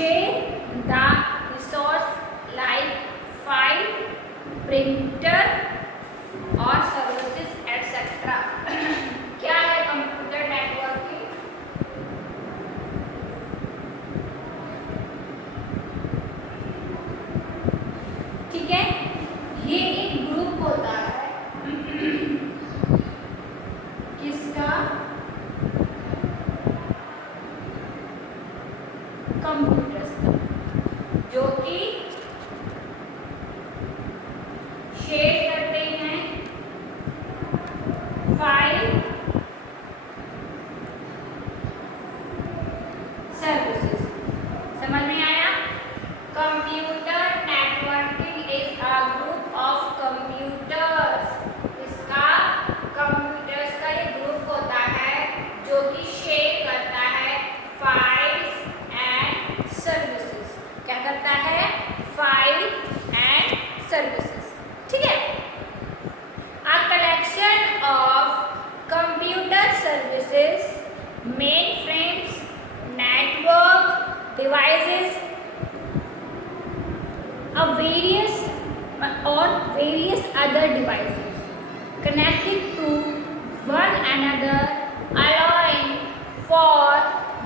share the resource like file, printer और services etcetera. क्या है कंप्यूटर नेटवर्किंग? ठीक है, ये एक ग्रुप होता है किसका? कंप्यूटर्स का, जो कि शेयर करते हैं फाइल, सर्विसेज। समझ में आया? Computer networking is a group of computers. इसका कंप्यूटर्स का ये ग्रुप होता है जो कि शेयर करता है फाइल्स एंड सर्विसेज। क्या करता है? File and services. ठीक है। A collection of computer services, mainframes, network devices, various other devices connected to one another, allowing for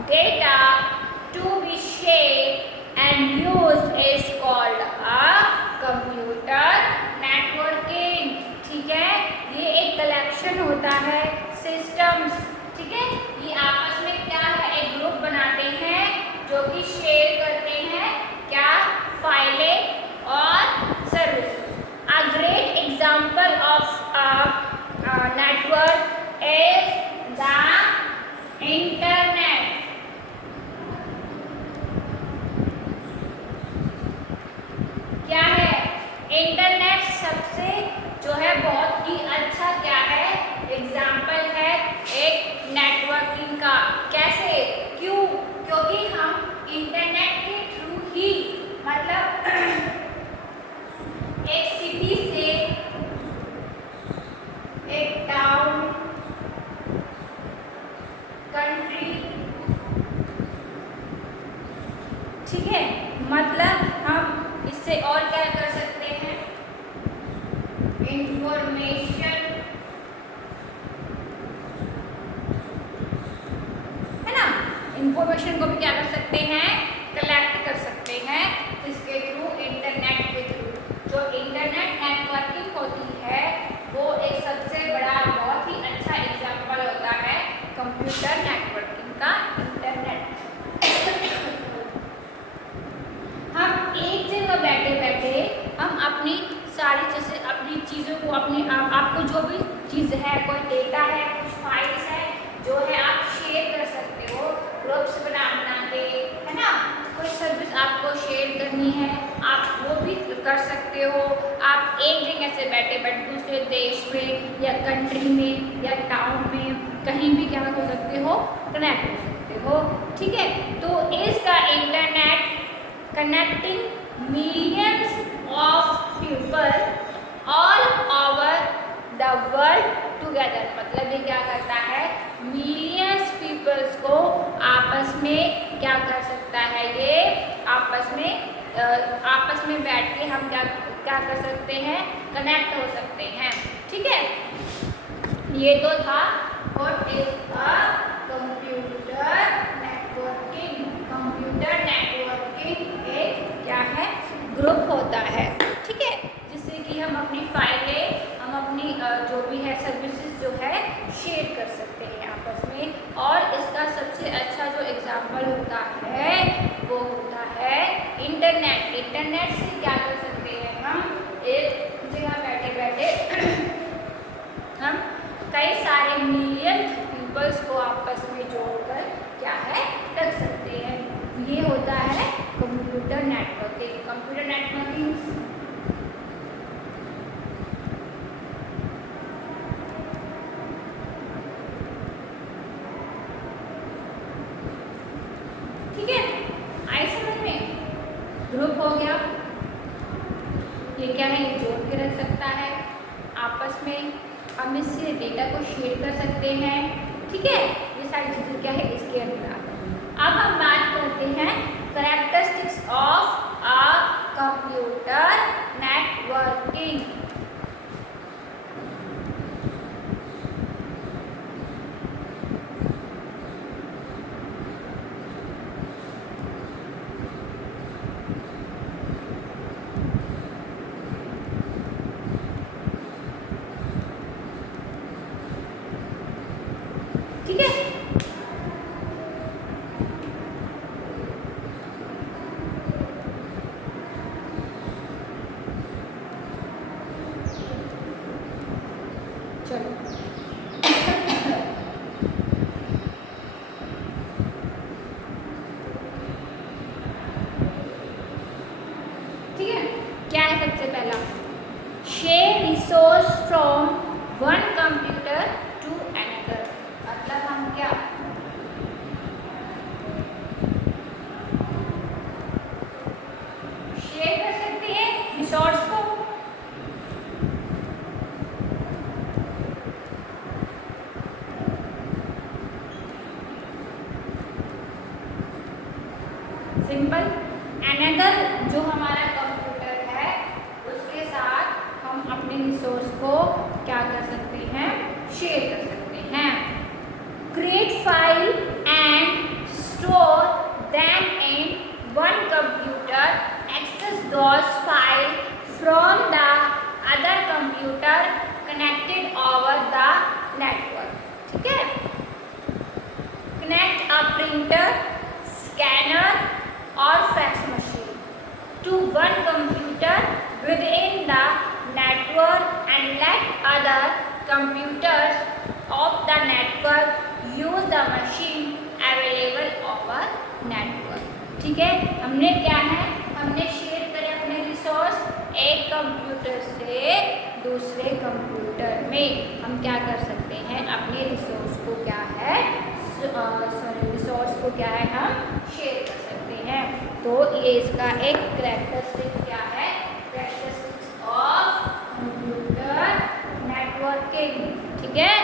data to be shared and used is called a computer networking। ठीक है, ये एक collection होता है systems. ठीक है, ये आपस में क्या है? एक ग्रुप बनाते हैं जो कि शेयर करते हैं क्या? फाइलें और services. A great example of a network is the internet। क्या है? इंटरनेट सबसे जो है बहुत ही अच्छा क्या है? एग्जाम्पल है एक नेटवर्किंग का। कैसे? क्यों? क्योंकि हम इंटरनेट के थ्रू ही मतलब एक सिटी से एक टाउन, कंट्री, ठीक है, मतलब हम इससे और क्या कर सकते हैं? इंफॉर्मेशन, है ना? इंफॉर्मेशन को भी क्या कर सकते हैं? कलेक्ट कर सकते हैं। इसके थ्रू, इंटरनेट के थ्रू। जो इंटरनेट नेटवर्किंग होती है वो एक सबसे बड़ा बहुत ही अच्छा एग्जाम्पल होता है कंप्यूटर नेटवर्किंग का, इंटरनेट। हम एक जगह बैठे बैठे हम अपनी सारी चीज़ों को आपको जो भी चीज़ है, कोई डेटा है, कुछ फाइल्स है, जो है आप शेयर कर सकते हो ग्रुप्स बना के, है ना? कोई सर्विस आपको शेयर करनी है, आप वो भी कर सकते हो। आप एक जगह से बैठे बैठे दूसरे देश में या कंट्री में या टाउन में कहीं भी क्या हो सकते हो? कनेक्ट हो सकते हो। ठीक है, तो is the internet connecting millions of people all over the world together। मतलब ये क्या करता है? मिलियंस पीपल्स को आपस में क्या कर सकता है? ये आपस में बैठ के हम क्या कर सकते हैं? कनेक्ट हो सकते हैं। ठीक है, ये तो था what is a computer networking. Computer networking एक क्या है? ग्रुप होता है। ठीक है, जिससे कि हम अपनी फाइलें, हम अपनी जो भी है सर्विसेज जो है शेयर कर सकते हैं आपस में। और इसका सबसे अच्छा जो एग्जाम्पल होता है वो होता है इंटरनेट। इंटरनेट से क्या कर सकते हैं? हम एक जगह बैठे बैठे हम कई सारे मिलियन पीपल्स को आपस में जोड़कर क्या है? रख सकते हैं। ये होता है कंप्यूटर नेटवर्किंग। कंप्यूटर नेटवर्किंग ठीक है, आई समझ में? ग्रुप हो गया, ये क्या है? ये जोड़ के रख सकता है आपस में, हम इससे डेटा को शेयर कर सकते हैं। ठीक है, ये सारी चीज़ें क्या है? इसके अंदर। अब हम बात करते हैं characteristics of a computer networking. ठीक है, चलो ठीक है। क्या है सबसे पहला, share resource from one computer to another. मतलब हम क्या शेयर कर सकते हैं रिसोर्स को। सिंपल। अनदर जो हमारा कंप्यूटर है उसके साथ हम अपने रिसोर्स को क्या कर सकते हैं, शेयर कर सकते हैं। Create file and store them in one computer, access those file from the other computer connected over the network. ठीक है, connect a printer, scanner or fax machine to one computer within the network and let other computers of the network use the machine available over network। ठीक है, हमने क्या है, हमने share करे अपने रिसोर्स एक कंप्यूटर से दूसरे कंप्यूटर में। हम क्या कर सकते हैं, अपने रिसोर्स को क्या है, रिसोर्स को क्या है, हम शेयर कर सकते हैं। तो ये इसका एक कैरेक्टरिस्टिक क्या है, कैरेक्टरिस्टिक्स ऑफ कंप्यूटर नेटवर्किंग। ठीक है,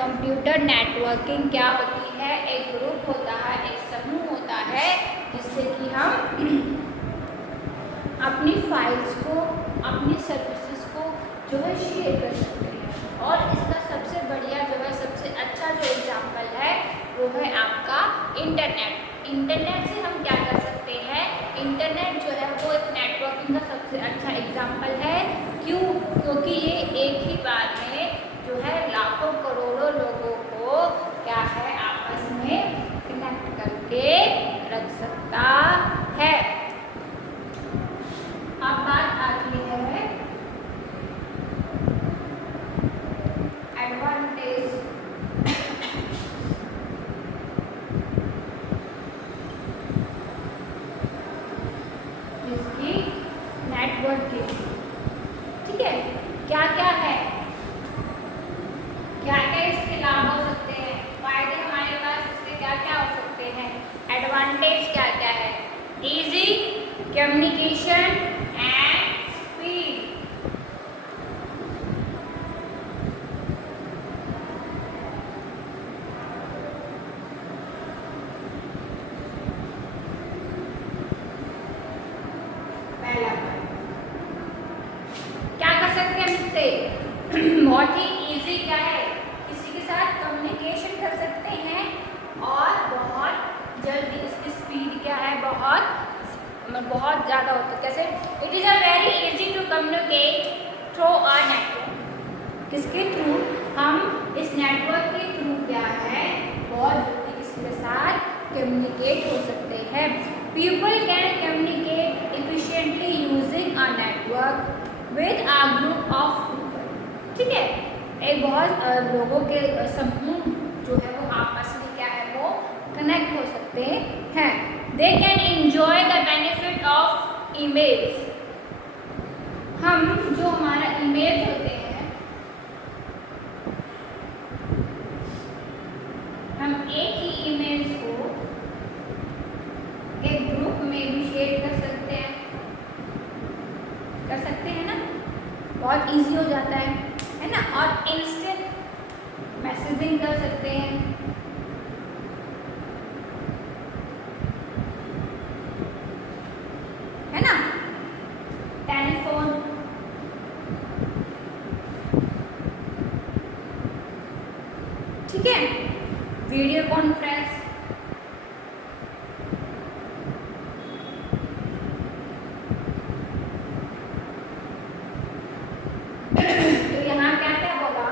कंप्यूटर नेटवर्किंग क्या होती है, एक ग्रुप होता है, एक समूह होता है जिससे कि हम अपनी फाइल्स को, अपनी सर्विसेज को जो है शेयर कर सकते हैं। और इसका सबसे बढ़िया जो है, सबसे अच्छा जो एग्जाम्पल है वो है आपका इंटरनेट। इंटरनेट से हम क्या कर सकते हैं, इंटरनेट जो है वो एक नेटवर्किंग का सबसे अच्छा एग्जाम्पल है। क्यों, क्योंकि ये एक ही बार में जो है लाखों करोड़ों लोगों को क्या है, आपस में कनेक्ट करके रख सकता है। अब बात आती है एडवांटेज। इसकी नेटवर्किंग, ठीक है, क्या क्या है, क्या क्या इसके लाभ हो सकते हैं, फायदे हमारे पास इसके क्या क्या हो सकते हैं, एडवांटेज क्या क्या है। Easy communication and speed. क्या कर सकते हैं इससे, बहुत ही इजी क्या है, किसी के साथ कम्युनिकेशन कर सकते हैं और बहुत जल्दी। इसकी स्पीड क्या है, बहुत ज़्यादा होती है। कैसे, it is a very easy to communicate through a network. किसके थ्रू, हम इस नेटवर्क के थ्रू क्या है, बहुत जल्दी किसी के साथ कम्युनिकेट हो सकते हैं। People can communicate efficiently using a network with a group of people। ठीक है, एक बहुत लोगों के समूह जो है वो आपस में क्या है, वो कनेक्ट हो सकते हैं। They can enjoy the benefit of emails. हम जो हमारा ईमेल होते हैं, हम एक ही ईमेल्स को एक ग्रुप में भी शेयर कर सकते हैं, ना, बहुत इजी हो जाता है ना। और इंस्टेंट मैसेजिंग कर सकते हैं। वीडियो कॉन्फ्रेंस, तो यहाँ क्या क्या बोला,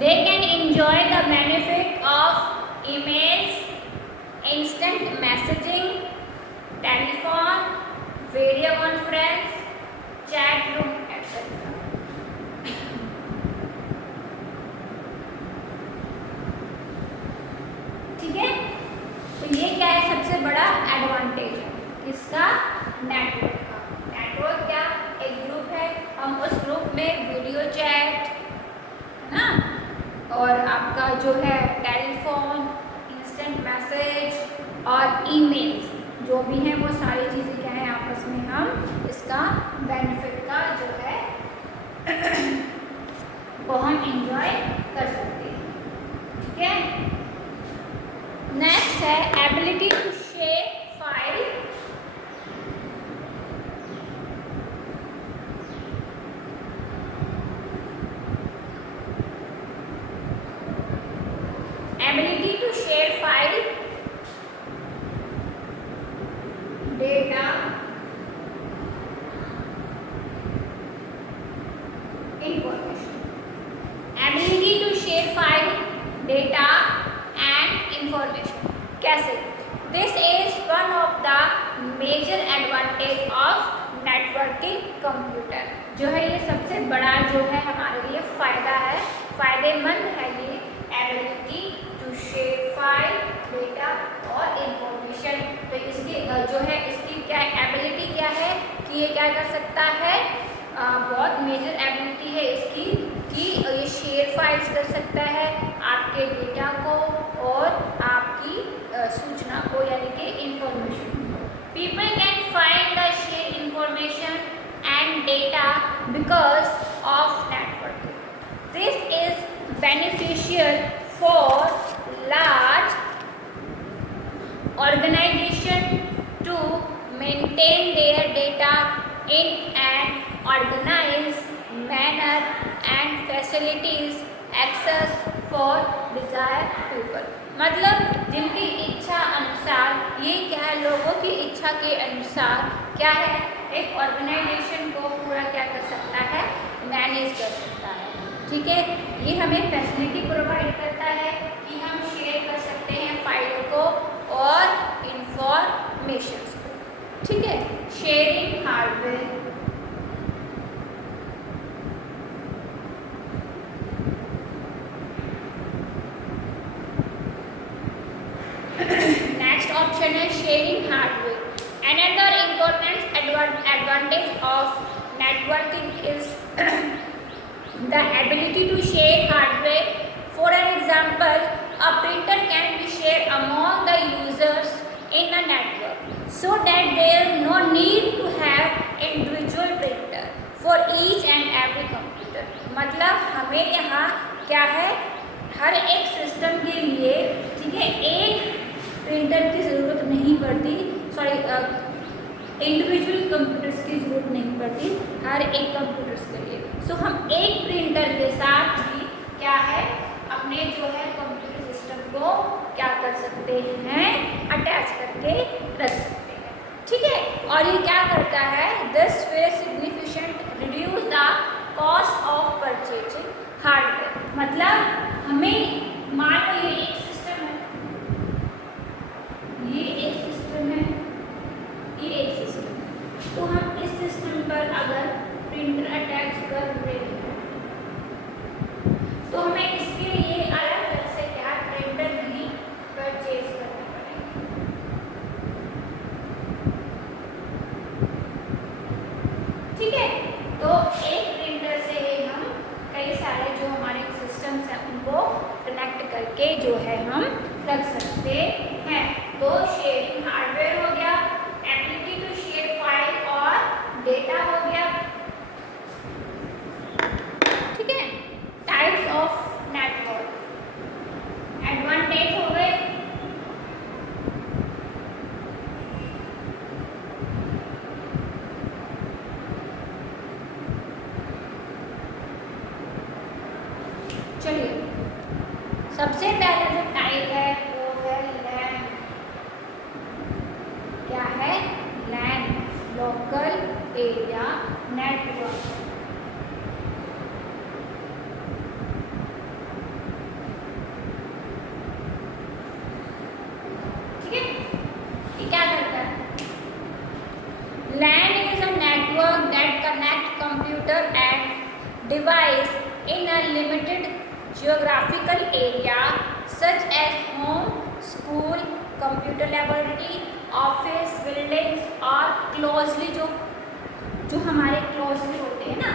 they can enjoy the benefit of emails, instant messaging, telephone, video conference, chat room etcetera. ठीक है, तो ये क्या है, सबसे बड़ा एडवांटेज है किसका, नेटवर्क का। नेटवर्क क्या, एक ग्रुप है, हम उस ग्रुप में वीडियो चैट है ना, और आपका जो है टेलीफोन, इंस्टेंट मैसेज और ईमेल्स जो भी हैं वो सारी चीज़ें क्या है, आपस में हम इसका बेनिफिट का जो है वो हम एंजॉय कर सकते हैं। ठीक है, नेक्स्ट है ability to share file, ability to share file, data, information. Ability to share file, data and information. कैसे, this is one of the major advantage of networking computer. जो है ये सबसे बड़ा जो है हमारे लिए फ़ायदा है, फ़ायदेमंद है ये ability to share file, data और इंफॉर्मेशन। तो इसकी जो है इसकी क्या एबिलिटी क्या है कि ये क्या कर सकता है, बहुत मेजर एबिलिटी है इसकी कि ये शेयर फाइल्स कर सकता है आपके डेटा को और आपकी सूचना को, यानी कि information. People can find the share information and data because of networking. This is beneficial for large organization to maintain their data in an organized manner and facilities access for desired people। मतलब जिनकी इच्छा अनुसार, ये क्या है, लोगों की इच्छा के अनुसार क्या है, एक ऑर्गेनाइजेशन को पूरा क्या कर सकता है, मैनेज कर सकता है। ठीक है, ये हमें फैसिलिटी प्रोवाइड करता है कि हम शेयर कर सकते हैं फाइलों को और इंफॉर्मेशंस को। ठीक है, शेयरिंग हार्डवेयर, नेक्स्ट ऑप्शन है sharing hardware. Another important advantage of networking is the ability to share hardware. For an example, a printer can be shared among the users in a network so that there is no need to have individual printer for each and every computer। मतलब हमें यहाँ क्या है, हर एक system के लिए, ठीक है, एक प्रिंटर की ज़रूरत नहीं पड़ती, इंडिविजुअल कंप्यूटर्स की ज़रूरत नहीं पड़ती हर एक कंप्यूटर्स के लिए। सो हम एक प्रिंटर के साथ भी क्या है, अपने जो है कंप्यूटर सिस्टम को क्या कर सकते हैं, अटैच करके रख सकते हैं। ठीक है, और ये क्या करता है, this way significant reduce the cost of purchasing hardware. मतलब हमें मान लो ये एक सिस्टम है, ये एक सिस्टम है, ये एक सिस्टम है, तो हम इस सिस्टम पर अगर प्रिंटर अटैच कर रहे हैं तो हमें इसके लिए अलग अलग से क्या प्रिंटर नहीं परचेज करना पड़ेगा। ठीक है, तो एक प्रिंटर से हम कई सारे जो हमारे सिस्टम्स हैं उनको कनेक्ट करके जो है हम रख सकते हैं। तो शेयरिंग हार्डवेयर हो गया, एबिलिटी टू शेयर फाइल और डेटा हो गया। ठीक है, टाइप्स ऑफ नेटवर्क, एडवांटेज हो गए, चलिए सबसे पहला जो टाइप है वो है लैन। क्या है? लैन, लोकल एरिया नेटवर्क। ठीक है, ये क्या करता है? LAN is a network that connects computer and device in a limited geographical area such as home, school, computer laboratory, office, buildings और closely जो हमारे closely होते हैं ना,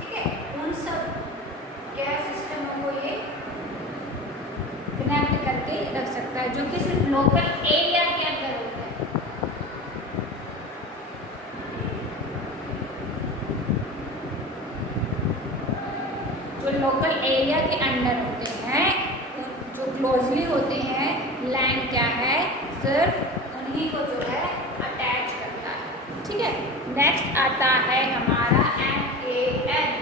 ठीक है, उन सब क्या सिस्टमों को ये कनेक्ट करके रख सकता है, जो कि सिर्फ लोकल एरिया के अंदर होता है। जो लोकल एरिया के अंडर होते हैं, जो क्लोजली होते हैं, लैंड क्या है? सिर्फ उन्हीं को जो है अटैच करता है। ठीक है, नेक्स्ट आता है हमारा MAN।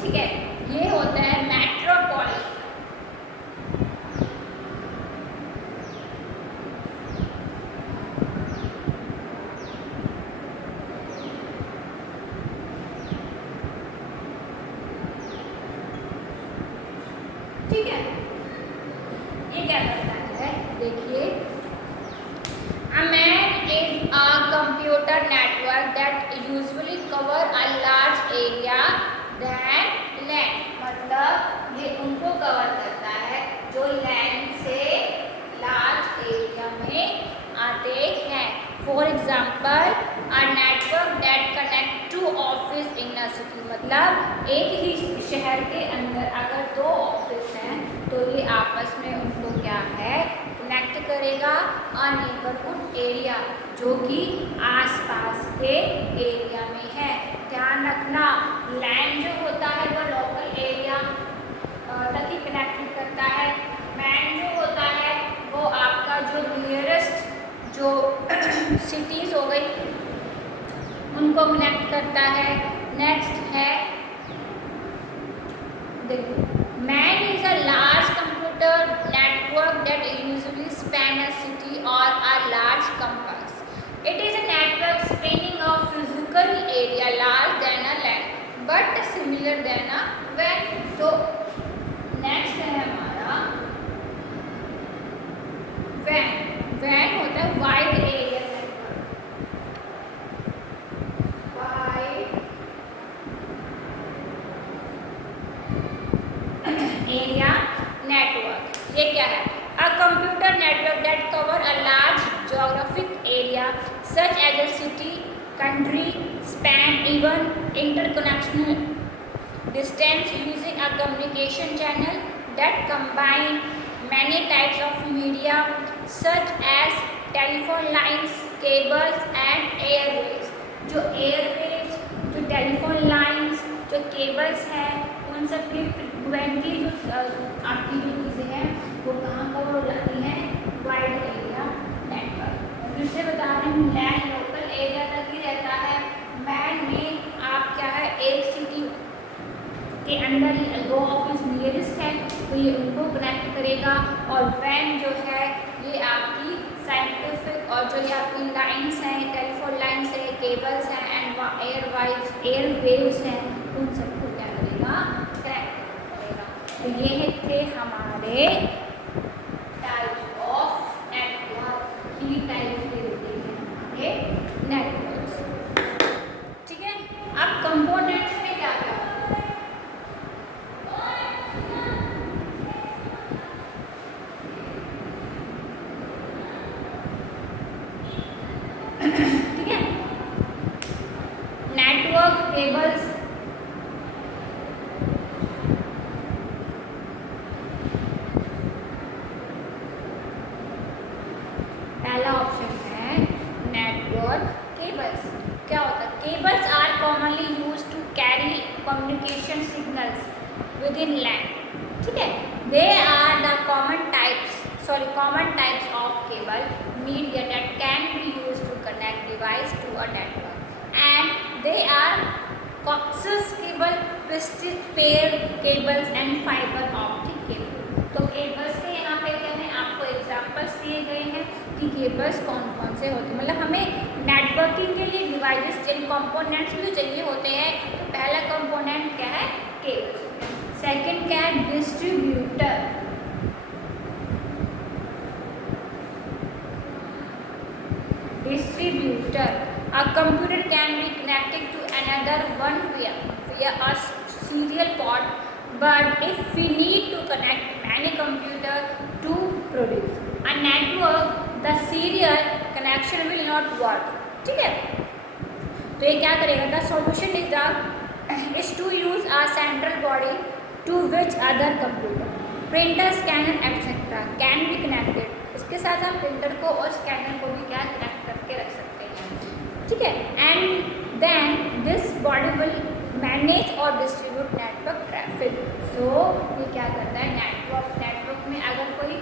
ठीक है, ये होता है मेट्रोपॉलिटन। ठीक है, ये क्या करता है? देखिए, a MAN is a computer network that usually cover a large area than LAN। मतलब ये उनको कवर करता है जो LAN से लार्ज एरिया में आते हैं। For example, a network that connect to office in a city। मतलब एक ही शहर के अंदर अगर दो ऑफिस हैं तो ये आपस में उनको क्या है? कनेक्ट करेगा। अ नेबरहुड एरिया, जो कि आसपास के एरिया में है। ध्यान रखना, लैन जो होता है वो लोकल एरिया तक ही कनेक्ट करता है। मैन जो होता है वो आपका जो नियरेस्ट जो सिटीज़ हो गई उनको कनेक्ट करता है। नेक्स्ट है, देखो, MAN is a large computer network that usually span a city और a large campus. It is a network spanning a physical area large then a LAN but similar then a वैन। तो next है हमारा वैन। वैन होता है wide area network. Wide area network, ये क्या है? A computer network that cover a large geographic area such as a city, country, span even इंटरकनेक्शनल distance using a communication channel that combine many types of media such as telephone lines, cables and airwaves। जो airwaves, जो telephone lines, जो cables हैं, उन सब की frequently जो आपकी जो चीज़ें हैं वो कहाँ कवर हो जाती हैं? Wide area network. फिर से बता रही हूँ, लैंड लोकल एरिया तक ही रहता है। मैन में आप क्या है? एक सिटी के अंदर ही दो ऑफिस नियरेस्ट है तो ये उनको कनेक्ट करेगा। और वैन जो है ये आपकी साइंटिफिक और जो ये आपकी लाइंस हैं, टेलीफोन लाइंस है, केबल्स हैं एंड एयरवेव्स हैं, उन सबको क्या करेगा? कनेक्ट करेगा। तो ये थे हमारे types of network. Three types के होते हैं हमारे नेटवर्क्स। ठीक है, अब कंपोनेंट्स में क्या क्या? ठीक है, नेटवर्क केबल्स, पहला ऑप्शन है नेटवर्क केबल्स। क्या होता है? Cables are commonly used to carry communication signals within LAN. ठीक है, they are the common types of cable media that can be used to connect device to a network. They are coaxial cable, twisted pair cables and fiber optic cable। तो cables के यहाँ पे क्या है, आपको examples दिए गए हैं कि केबल्स कौन कौन से होते हैं। मतलब हमें नेटवर्किंग के लिए डिवाइसेस जिन कंपोनेंट्स भी चाहिए होते हैं, तो पहला कंपोनेंट क्या है, केबल्स। सेकंड क्या है, distributor. Distributor, a computer can be connected to another one via a serial port, but if we need to connect many computers to produce a network, the serial connection will not work। ठीक है, तो ये क्या करेगा, the solution is to use a central body to which other computer, printer, scanner etc. can be connected। इसके साथ हम printer को और स्कैनर को भी क्या कनेक्ट करके रख सकते हैं। ठीक है, and then this body will manage और डिस्ट्रीब्यूट नेटवर्क ट्रैफिक। सो ये क्या करता है, नेटवर्क में अगर कोई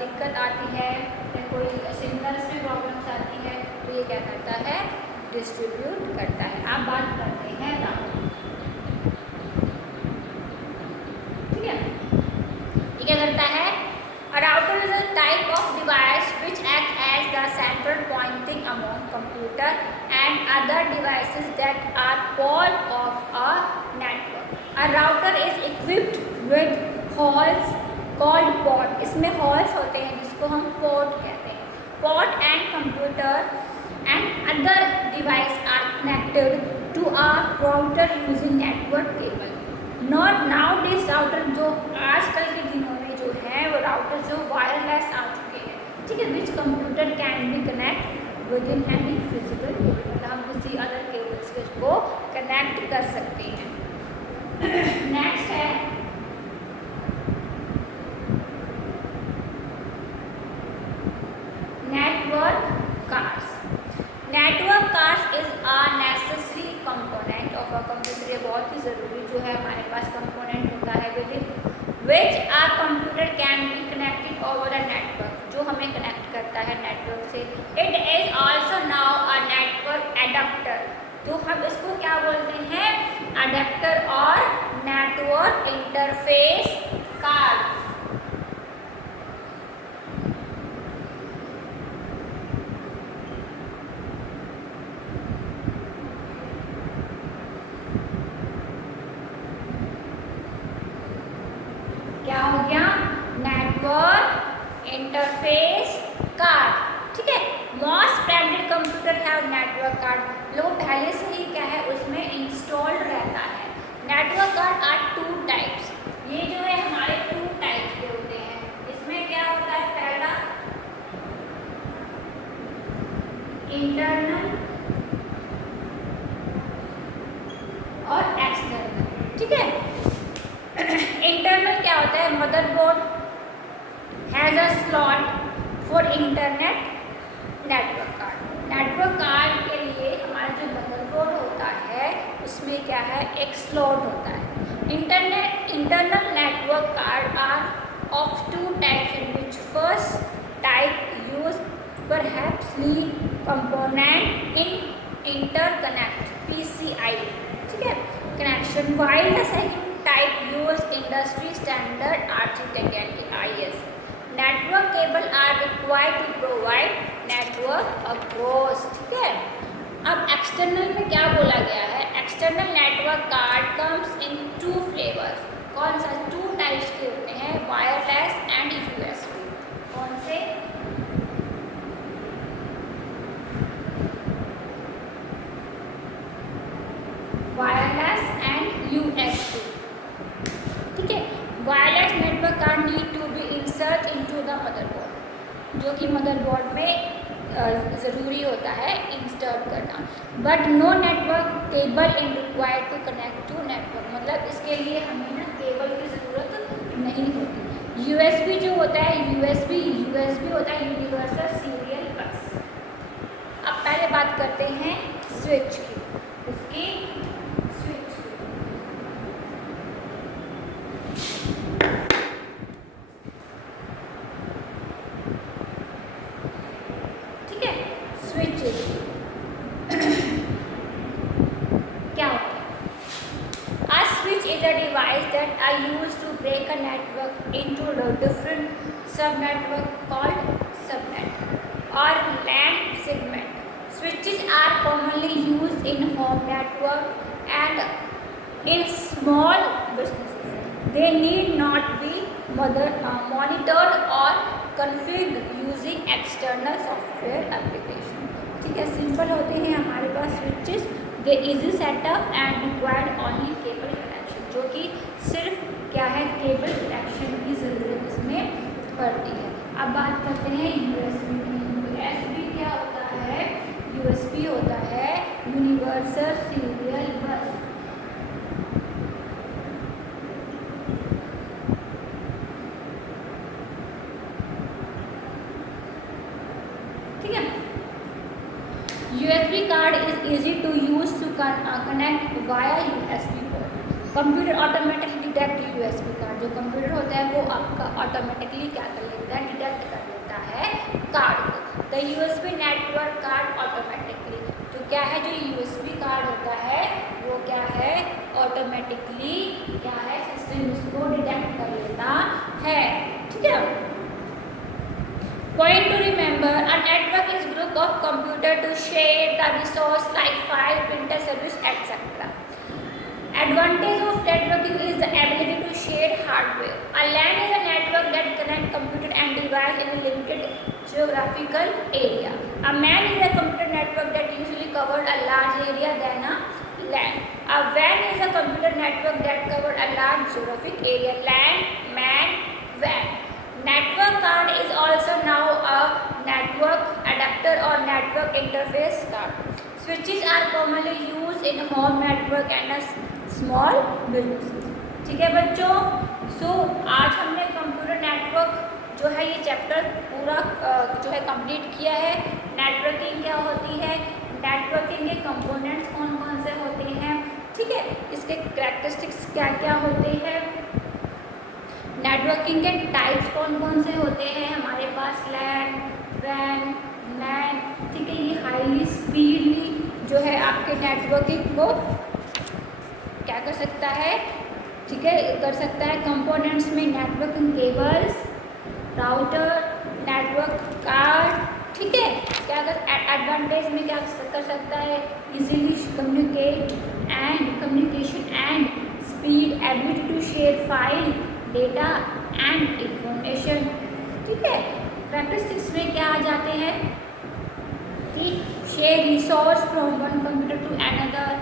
दिक्कत आती है या कोई सिग्नल्स में प्रॉब्लम्स आती है, तो ये क्या करता है, डिस्ट्रीब्यूट करता है। आप बात करते हैं राउटर। ठीक है, ये क्या करता है, a router is a type of device which acts as the central pointing among computer and other devices that are part of a network। A router is equipped with holes called port। इसमें holes होते हैं जिसको हम port कहते हैं। Port and computer and other device are connected to a router using network cable। Not nowadays router जो आजकल के दिनों में जो है वो राउटर जो वायरलेस आ चुके हैं। ठीक है, which computer can be connect within any physical cable, मतलब हम किसी अदर केबल से उसको कनेक्ट कर सकते हैं। नेक्स्ट है network cards. Network cards is a necessary component of a computer. ये बहुत ही ज़रूरी जो है हमारे पास कंपोनेंट होता है with in which a computer can be connected over a network, जो हमें कनेक्ट करता है नेटवर्क से। It is also now a network adapter, तो हम इसको क्या बोलते हैं, अडेप्टर और नेटवर्क इंटरफेस कार्ड। क्या हो गया, नेटवर्क इंटरफेस कार्ड। ठीक है, most branded computer have network card. लोग पहले से ही क्या है उसमें इंस्टॉल्ड रहता है। Network card are two types. ये जो है हमारे टू टाइप्स के होते हैं। इसमें क्या होता है, पहला इंटरनल और एक्सटर्नल। ठीक है, इंटरनल क्या होता है, motherboard has a slot for internet network card. Network card के लिए हमारा जो मदरबोर्ड होता है उसमें क्या है, एक स्लॉट होता है। Internal network card are of two types in which first type use perhaps lead component in interconnect PCI। ठीक है, connection, while the second type use industry standard architecture IS। network cable are required to provide network across। ठीक है, अब external में क्या बोला गया है, external network card comes in two flavours. कौन सा, टू टाइप्स के होते हैं, वायरलेस एंड USB। कौन से, वायरलेस एंड USB। ठीक है, wireless network card need to be insert into the motherboard, जो कि मदरबोर्ड में ज़रूरी होता है इंस्टॉल करना। But no network cable in required to connect to network, मतलब इसके लिए हमें ना केबल की ज़रूरत नहीं होती। USB जो होता है, USB होता है यूनिवर्सल सीरियल बस। अब पहले बात करते हैं स्विच की, उसकी स्विच की। ठीक है, switches. network called subnet or LAN segment. Switches are commonly used in home network and in small businesses. They need not be monitored or configured using external software application. ठीक है, simple होते हैं हमारे पास switches. They easy setup and required only cable connection, जो कि सिर्फ क्या है, केबल कनेक्शन की ज़रूरत इसमें पड़ती है. अब बात करते हैं यूएसबी की. यूएसबी क्या होता है? यूएसबी होता है यूनिवर्सल सीरियल बस. ठीक है, USB card is easy to use to connect via USB port. Computer automatically detect USB card. जो कंप्यूटर होता है वो आपका ऑटोमेटिकली क्या कर लेता है, डिटेक्ट कर लेता है कार्ड को. The USB network card automatically, तो क्या है, जो USB कार्ड होता है वो क्या है, ऑटोमेटिकली क्या है, सिस्टम उसको डिटेक्ट कर लेता है. ठीक है. Point to remember, a network is group of computer to share the resource like file, printer, service, etc. Advantage of networking is the ability to share hardware. A LAN is a network that connects computer and device in a limited geographical area. A MAN is a computer network that usually covers a large area than a LAN. A WAN is a computer network that covers a large geographic area. LAN, MAN, WAN. Network card is also now a network adapter or network interface card. Switches are commonly used in home network and a small businesses. ठीक है बच्चों, आज हमने computer network जो है ये chapter पूरा जो है कंप्लीट किया है. नेटवर्किंग क्या होती है, नेटवर्किंग के कंपोनेंट्स कौन कौन से होते हैं, ठीक है, इसके कैरेक्टरिस्टिक्स क्या क्या होते हैं, नेटवर्किंग के टाइप्स कौन कौन से होते हैं हमारे पास, लैन, वैन, मैन. ठीक है, ये हाईली स्पीडली जो है आपके नेटवर्किंग को क्या कर सकता है, ठीक है, कर सकता है. कंपोनेंट्स में networking cables, router, network card. ठीक है, क्या कर एडवांटेज में क्या कर सकता है, easily communication and speed, ability to share file, data and information. ठीक है, कैरेक्टरिस्टिक्स में क्या आ जाते हैं कि share resource from one computer to another,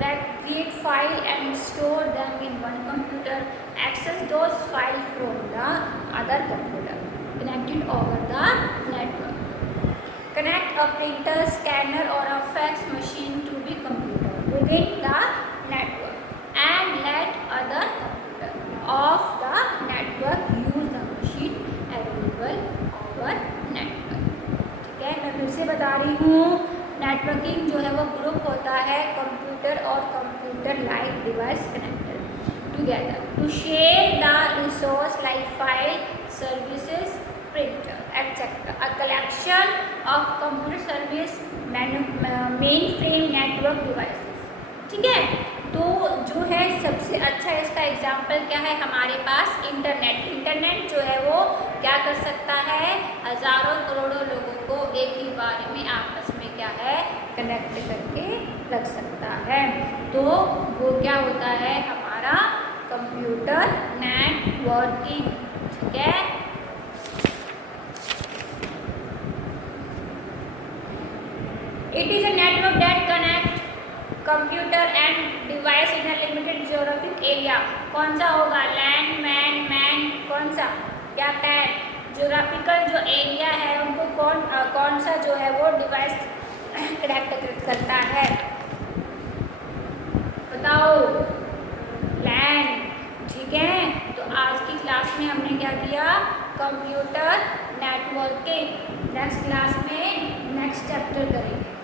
that create file and store them in one computer, access those files from the other computer connected over the network, connect a printer, scanner or a fax machine to the computer within the network and let other computer of the network use the machine available over network. ठीक है, मैं फिर से बता रही हूँ, networking जो है वो ग्रुप होता है कंप्यूटर और computer like device connected together to share the resource like file, services, printer etcetera. A collection of computer service mainframe network devices. ठीक है, तो जो है सबसे अच्छा इसका एग्जाम्पल क्या है हमारे पास, इंटरनेट. इंटरनेट जो है वो क्या कर सकता है, हज़ारों करोड़ों लोगों को एक ही बार में आपस में क्या है, कनेक्ट करके रख सकता है. तो वो क्या होता है हमारा कंप्यूटर नेटवर्किंग. ठीक है, it is a network that connect computer and device in a limited geographic area. कौन सा होगा, लैन, मैन, कौन सा, क्या पैन. ज्योग्राफिकल जो एरिया है उनको कौन सा जो है वो डिवाइस कनेक्ट करता है, बताओ, लैन. ठीक है, तो आज की क्लास में हमने क्या किया, कंप्यूटर नेटवर्किंग. नेक्स्ट क्लास में नेक्स्ट चैप्टर करेंगे.